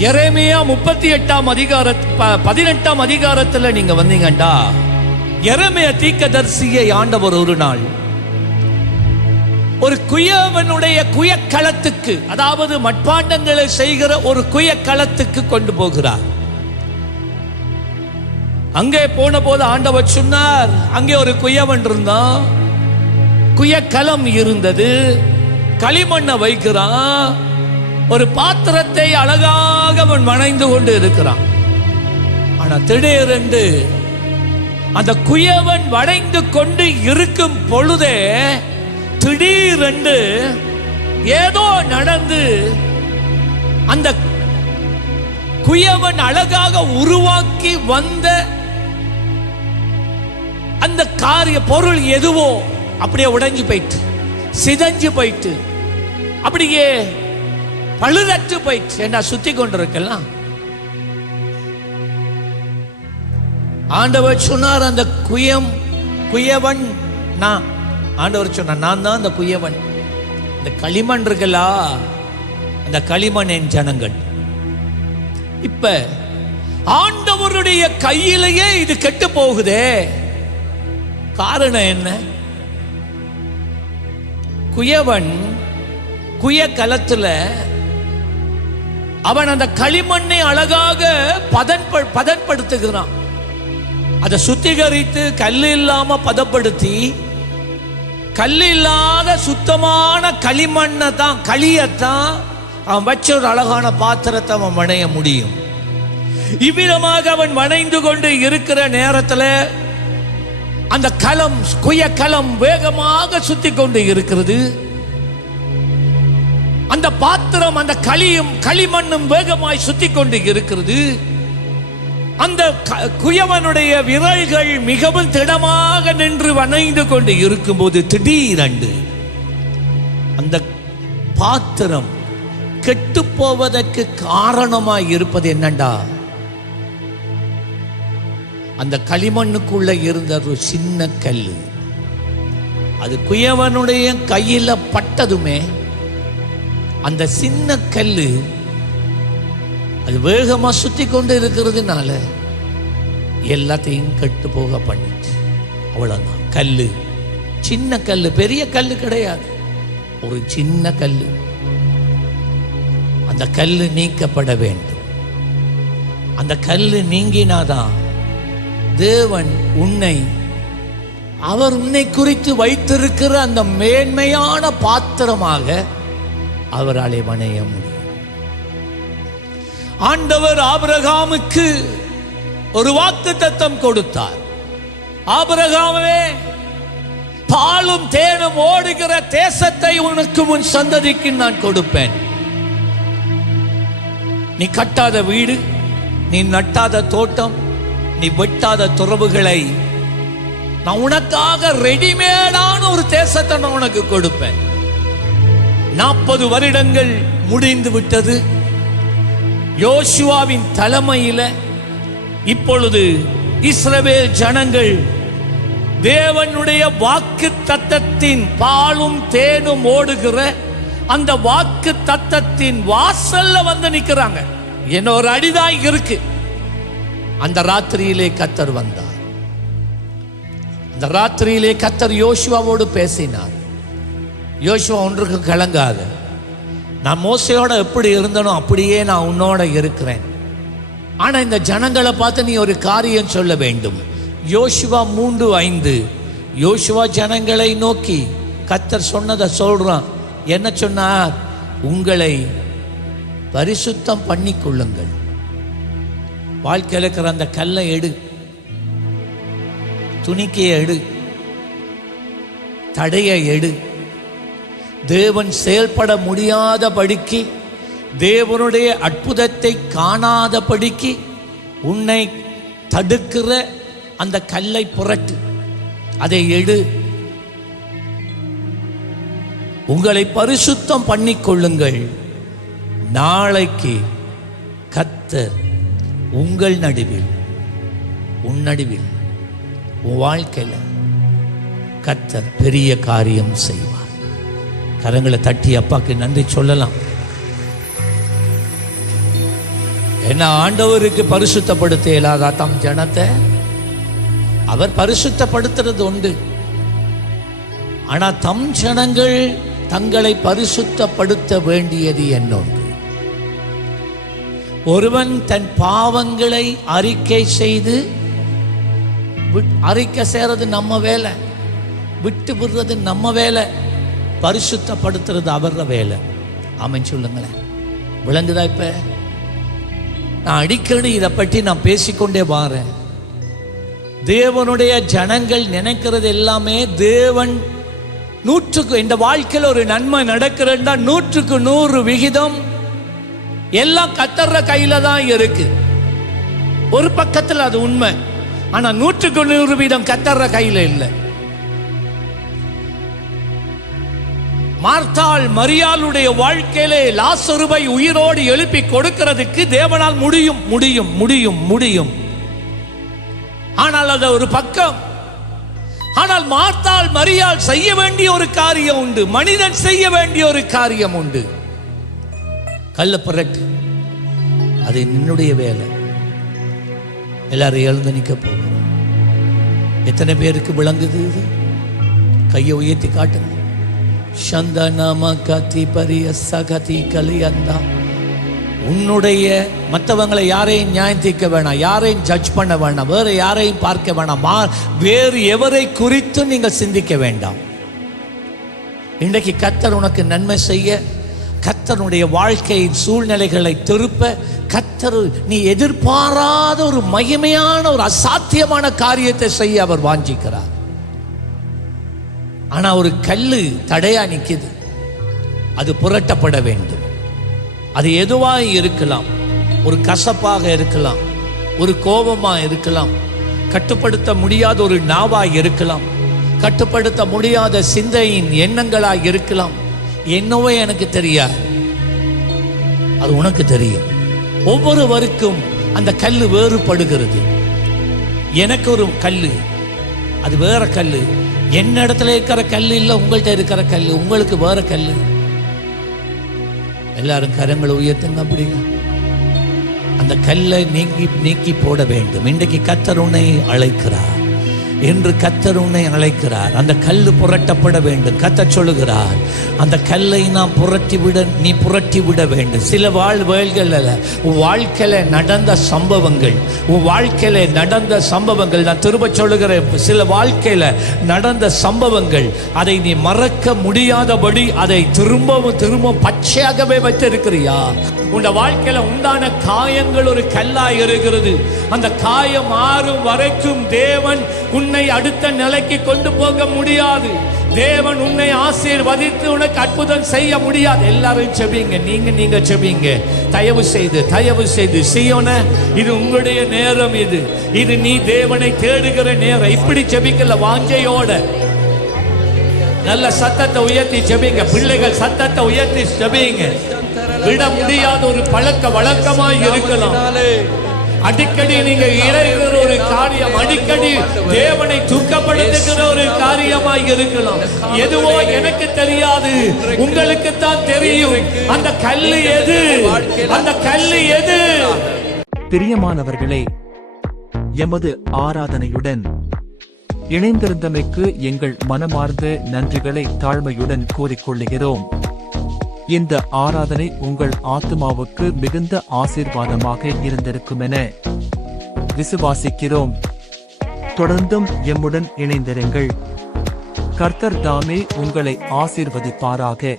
எரேமியா முப்பத்தி எட்டாம் அதிகார ப- பதினெட்டாம் அதிகாரத்துல நீங்க வந்தீங்கண்டா. எரேமிய தீக்கதர்சியை ஆண்டவர் ஒரு நாள் ஒரு குயவனுடைய குயக்களத்துக்கு அதாவது மட்பாண்டங்களை செய்கிற ஒரு குயக்களத்துக்கு கொண்டு போகிறார். அங்கே போன போது ஆண்டவர் சொன்னார் அங்கே ஒரு குயவன் இருந்தான். குயக்கலம் இருந்தது களிமண்ணை வைக்கிறான். ஒரு பாத்திரத்தை அழகாக அவன் வணைந்து கொண்டு இருக்கிறான். ஆனா திடீரென்று அந்த குயவன் வளைந்து கொண்டு இருக்கும் பொழுதே திடீரென்று ஏதோ நடந்து அந்த குயவன் அழகாக உருவாக்கி வந்த அந்த காரிய பொருள் எதுவோ அப்படியே உடைஞ்சு போயிட்டு சிதைஞ்சு போயிட்டு அப்படியே பழுதற்று போயிடுச்சு என்ன சுத்தி கொண்டிருக்கலாம்? ஆண்டவர் சொன்னார் அந்த குயம் குயவன் நான். ஆண்டவர் சொன்னார் நான் தான் அந்த குயவன். இந்த களிமண் இருக்குல்லா அந்த களிமண் என் ஜனங்கள். இப்ப ஆண்டவருடைய கையிலேயே இது கெட்டு போகுதே. காரணம் என்ன? குயவன் குய கலத்துல அவன் அந்த களிமண்ணை அழகாக பதன்ப பதன்படுத்துகிறான். அதை சுத்திகரித்து கல் இல்லாம பதப்படுத்தி கல் இல்லாத சுத்தமான களிமண்ணை தான் களியத்தான் அவன் வச்ச ஒரு அழகான பாத்திரத்தை அவன் வணைய முடியும். இவ்விதமாக அவன் வணைந்து கொண்டு இருக்கிற நேரத்தில் அந்த களம் குய களம் வேகமாக சுத்தி கொண்டு இருக்கிறது. அந்த பாத்திரம் அந்த களியும் களிமண்ணும் வேகமாய் சுத்தி கொண்டு இருக்கிறது. அந்த க- குயவனுடைய விரல்கள் மிகவும் திடமாக நின்று வணைந்து கொண்டு இருக்கும்போது திடீரென்று அந்த பாத்திரம் கெட்டு போவதற்கு காரணமாய் இருப்பது என்னண்டா? அந்த களிமண்ணுக்குள்ள இருந்த ஒரு சின்ன கல் அது குயவனுடைய கையில பட்டதுமே அந்த சின்ன கல்லு அது வேகமா சுத்தி கொண்டு இருக்கிறதுனால எல்லாத்தையும் கெட்டு போக பண்ணிச்சு. அவ்வளவுதான். கல்லு. சின்ன கல்லு. பெரிய கல்லு கிடையாது. ஒரு சின்ன கல்லு. அந்த கல்லு நீக்கப்பட வேண்டும். அந்த கல்லு நீங்கினாதான் தேவன் உன்னை அவர் உன்னை குறித்து வைத்திருக்கிற அந்த மேன்மையான பாத்திரமாக அவராலே வணைய முடியும். ஆண்டவர் ஆபரகாமுக்கு ஒரு வாக்கு தத்தம் கொடுத்தார். ஆபரகாமே பாலும் தேனும் ஓடுகிற தேசத்தை உனக்கு முன் சந்ததிக்கு நான் கொடுப்பேன். நீ கட்டாத வீடு நீ நட்டாத தோட்டம் நீ வெட்டாத துறவுகளை நான் உனக்காக ரெடிமேடான ஒரு தேசத்தை நான் உனக்கு கொடுப்பேன். நாற்பது வருடங்கள் முடிந்து விட்டது. யோசுவாவின் தலைமையில் இப்பொழுது இஸ்ரவேல் ஜனங்கள் தேவனுடைய வாக்கு தத்தத்தின் பாலும் தேனும் ஓடுகிற அந்த வாக்கு தத்தத்தின் வாசல்ல வந்து நிற்கிறாங்க என்ன ஒரு அடிதான் இருக்கு. அந்த ராத்திரியிலே கத்தர் வந்தார். அந்த ராத்திரியிலே கத்தர் யோசுவாவோடு பேசினார். யோசுவா ஒன்றுக்கு கலங்காது. நான் மோசையோட எப்படி இருந்தனோ அப்படியே நான் உன்னோட இருக்கிறேன். ஆனால் இந்த ஜனங்களை பார்த்து நீ ஒரு காரியம் சொல்ல வேண்டும். யோசுவா மூன்று ஐந்து. யோசுவா ஜனங்களை நோக்கி கத்தர் சொன்னதை சொல்கிறான் என்ன சொன்னார்? உங்களை பரிசுத்தம் பண்ணி கொள்ளுங்கள் வாழ்க்கையில் இருக்கிற அந்த கல்லை எடு. துணிக்கையை எடு. தடையை எடு. தேவன் செயல்பட முடியாதபடிக்கு தேவனுடைய அற்புதத்தை காணாதபடிக்கு உன்னை தடுக்கிற அந்த கல்லை புரட்டு. அதை எடு. உங்களை பரிசுத்தம் பண்ணிக்கொள்ளுங்கள் நாளைக்கு கத்தர் உங்கள் நடுவில் உன் நடுவில் உன் வாழ்க்கையில் கத்தர் பெரிய காரியம் செய்வார். கரங்களை தட்டி அப்பாவுக்கு நன்றி சொல்லலாம். என்ன ஆண்டவருக்கு பரிசுத்தப்படுத்த இயலாதா தம் ஜனத்தை? அவர் பரிசுத்தப்படுத்துறது உண்டு. ஆனால் தம் ஜனங்கள் தங்களை பரிசுத்தப்படுத்த வேண்டியது என்னொன்று? ஒருவன் தன் பாவங்களை அறிக்கை செய்து விட்- அறிக்கை செய்யறது நம்ம வேலை. விட்டு விடுறது நம்ம வேலை. பரிசுத்தப்படுத்துறது அவர வேலை. ஆமன் சொல்லுங்களேன். விளங்குதா இப்ப? நான் அடிக்கடி இதை பற்றி நான் பேசிக்கொண்டே வாரேன். தேவனுடைய ஜனங்கள் நினைக்கிறது எல்லாமே தேவன் நூற்றுக்கு இந்த வாழ்க்கையில் ஒரு நன்மை நடக்கிறதுனா நூற்றுக்கு நூறு விகிதம் எல்லாம் கத்தர்ற கையில தான் இருக்கு. ஒரு பக்கத்தில் அது உண்மை. ஆனா நூற்றுக்கு நூறு வீதம் கத்தர்ற கையில இல்லை. மார்த்தாள் மரியாளுடைய வாழ்க்கையிலே லாசருவை உயிரோடு எழுப்பி கொடுக்கிறதுக்கு தேவனால் முடியும் முடியும் முடியும் முடியும். ஆனால் அது ஒரு பக்கம். ஆனால் மார்த்தாள் மரியாள் செய்ய வேண்டிய ஒரு காரியம் உண்டு. மனிதன் செய்ய வேண்டிய ஒரு காரியம் உண்டு. கள்ள புரட்டு அது என்னுடைய வேலை. எல்லாரும் எழுந்து நிற்க போகிறோம். எத்தனை பேருக்கு விளங்குது இது? கையை உயர்த்தி காட்டுங்க. சந்தனம கத்தி பரிய சகதி கலியந்தா உன்னுடைய மற்றவங்களை யாரையும் நியாயம் தீர்க்க வேணாம் யாரையும் ஜட்ஜ் பண்ண வேணாம் வேறு யாரையும் பார்க்க வேணாம். மா- வேறு எவரை குறித்தும் நீங்கள் சிந்திக்க வேண்டாம். இன்றைக்கு கத்தர் உனக்கு நன்மை செய்ய கத்தனுடைய வாழ்க்கையின் சூழ்நிலைகளை திருப்ப கத்தர் நீ எதிர்பாராத ஒரு மகிமையான ஒரு அசாத்தியமான காரியத்தை செய்ய அவர் வாஞ்சிக்கிறார். ஆனால் ஒரு கல் தடையாக நிற்கிது அது புரட்டப்பட வேண்டும். அது எதுவாக இருக்கலாம். ஒரு கசப்பாக இருக்கலாம். ஒரு கோபமாக இருக்கலாம். கட்டுப்படுத்த முடியாத ஒரு நாவாக இருக்கலாம். கட்டுப்படுத்த முடியாத சிந்தையின் எண்ணங்களாக இருக்கலாம். என்னவோ எனக்கு தெரியாது. அது உனக்கு தெரியும். ஒவ்வொருவருக்கும் அந்த கல் வேறுபடுகிறது. எனக்கு ஒரு கல் அது வேற கல் என்ன இடத்துல இருக்கிற கல் இல்லை உங்கள்கிட்ட இருக்கிற கல் உங்களுக்கு வேற கல் எல்லாரும் கரங்களை உயர்த்துங்க அப்படிங்க. அந்த கல்லை நீங்கி நீக்கி போட வேண்டும். இன்றைக்கு கத்தர் உன்னை அழைக்கிறார். என்று கத்தர் உன்னை அழைக்கிறார். அந்த கல் புரட்டப்பட வேண்டும். கத்த சொல்லுகிறார் அந்த கல்லை நான் புரட்டி விட நீ புரட்டி விட வேண்டும். சில வாழ்வுகள் உன் வாழ்க்கையில் நடந்த சம்பவங்கள் உன் வாழ்க்கையில் நடந்த சம்பவங்கள் நான் திரும்ப சொல்லுகிறேன். சில வாழ்க்கையில் நடந்த சம்பவங்கள் அதை நீ மறக்க முடியாதபடி அதை திரும்பவும் திரும்பவும் பச்சையாகவே வைத்திருக்கிறியா? உன் வாழ்க்கையில உண்டான காயங்கள் ஒரு கல்லாய் இருக்கிறது. அந்த காயம் மாறும் வரைக்கும் தேவன் உன்னை அடுத்த நிலைக்கு கொண்டு போக முடியாது. தேவன் உன்னை ஆசீர்வதித்து உனக்கு அற்புதம் செய்ய முடியாது. எல்லாரும் செபிங்க நீங்க நீங்க செபிங்க தயவு செய்து தயவு செய்து செய்யோன இது உங்களுடைய நேரம் இது. இது நீ தேவனை தேடுகிற நேரம். இப்படி செபிக்கல வாஞ்சையோட. நல்ல சத்தத்தை உயர்த்தி செபிங்க பிள்ளைகள் சத்தத்தை உயர்த்தி செபிங்க விட முடியாத ஒரு பழக்க வழக்கமாய் இருக்கலாம். அடிக்கடி நீங்க இறைகிற ஒரு காரியம் அடிக்கடி தேவனை துக்கப்படுத்துகிற ஒரு காரியமாய் இருக்கலாம். எதுவோ எனக்கு தெரியாது. உங்களுக்கு தான் தெரியும். அந்த கல்லு எது? அந்த கல்லு எது? பிரியமானவர்களே எமது ஆராதனையுடன் இணைந்திருந்தமைக்கு எங்கள் மனமார்ந்த நன்றிகளை தாழ்மையுடன் கூறிக்கொள்ளுகிறோம். இந்த ஆராதனை உங்கள் ஆத்மாவுக்கு மிகுந்த ஆசீர்வாதமாக இருந்திருக்கும் என விசுவாசிக்கிறோம். தொடர்ந்தும் எம்முடன் இணைந்திருங்கள். கர்த்தர் தாமே உங்களை ஆசீர்வதிப்பாராக.